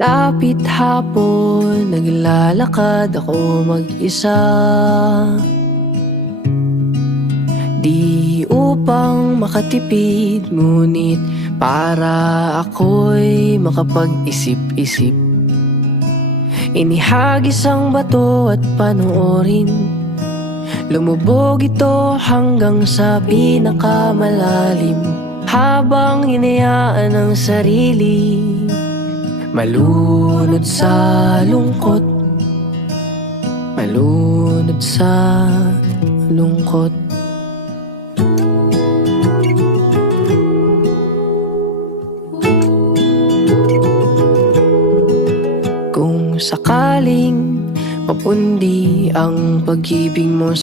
Dapit hapon, naglalakad ako mag-isa, di upang makatipid, ngunit para ako'y makapag-isip-isip. Inihagis ang bato at panoorin, lumubog ito hanggang sa pinakamalalim, habang hinayaan ang sarili malunod sa lungkot, malunod sa lungkot. Kung sakaling mapundi ang pag-ibig mo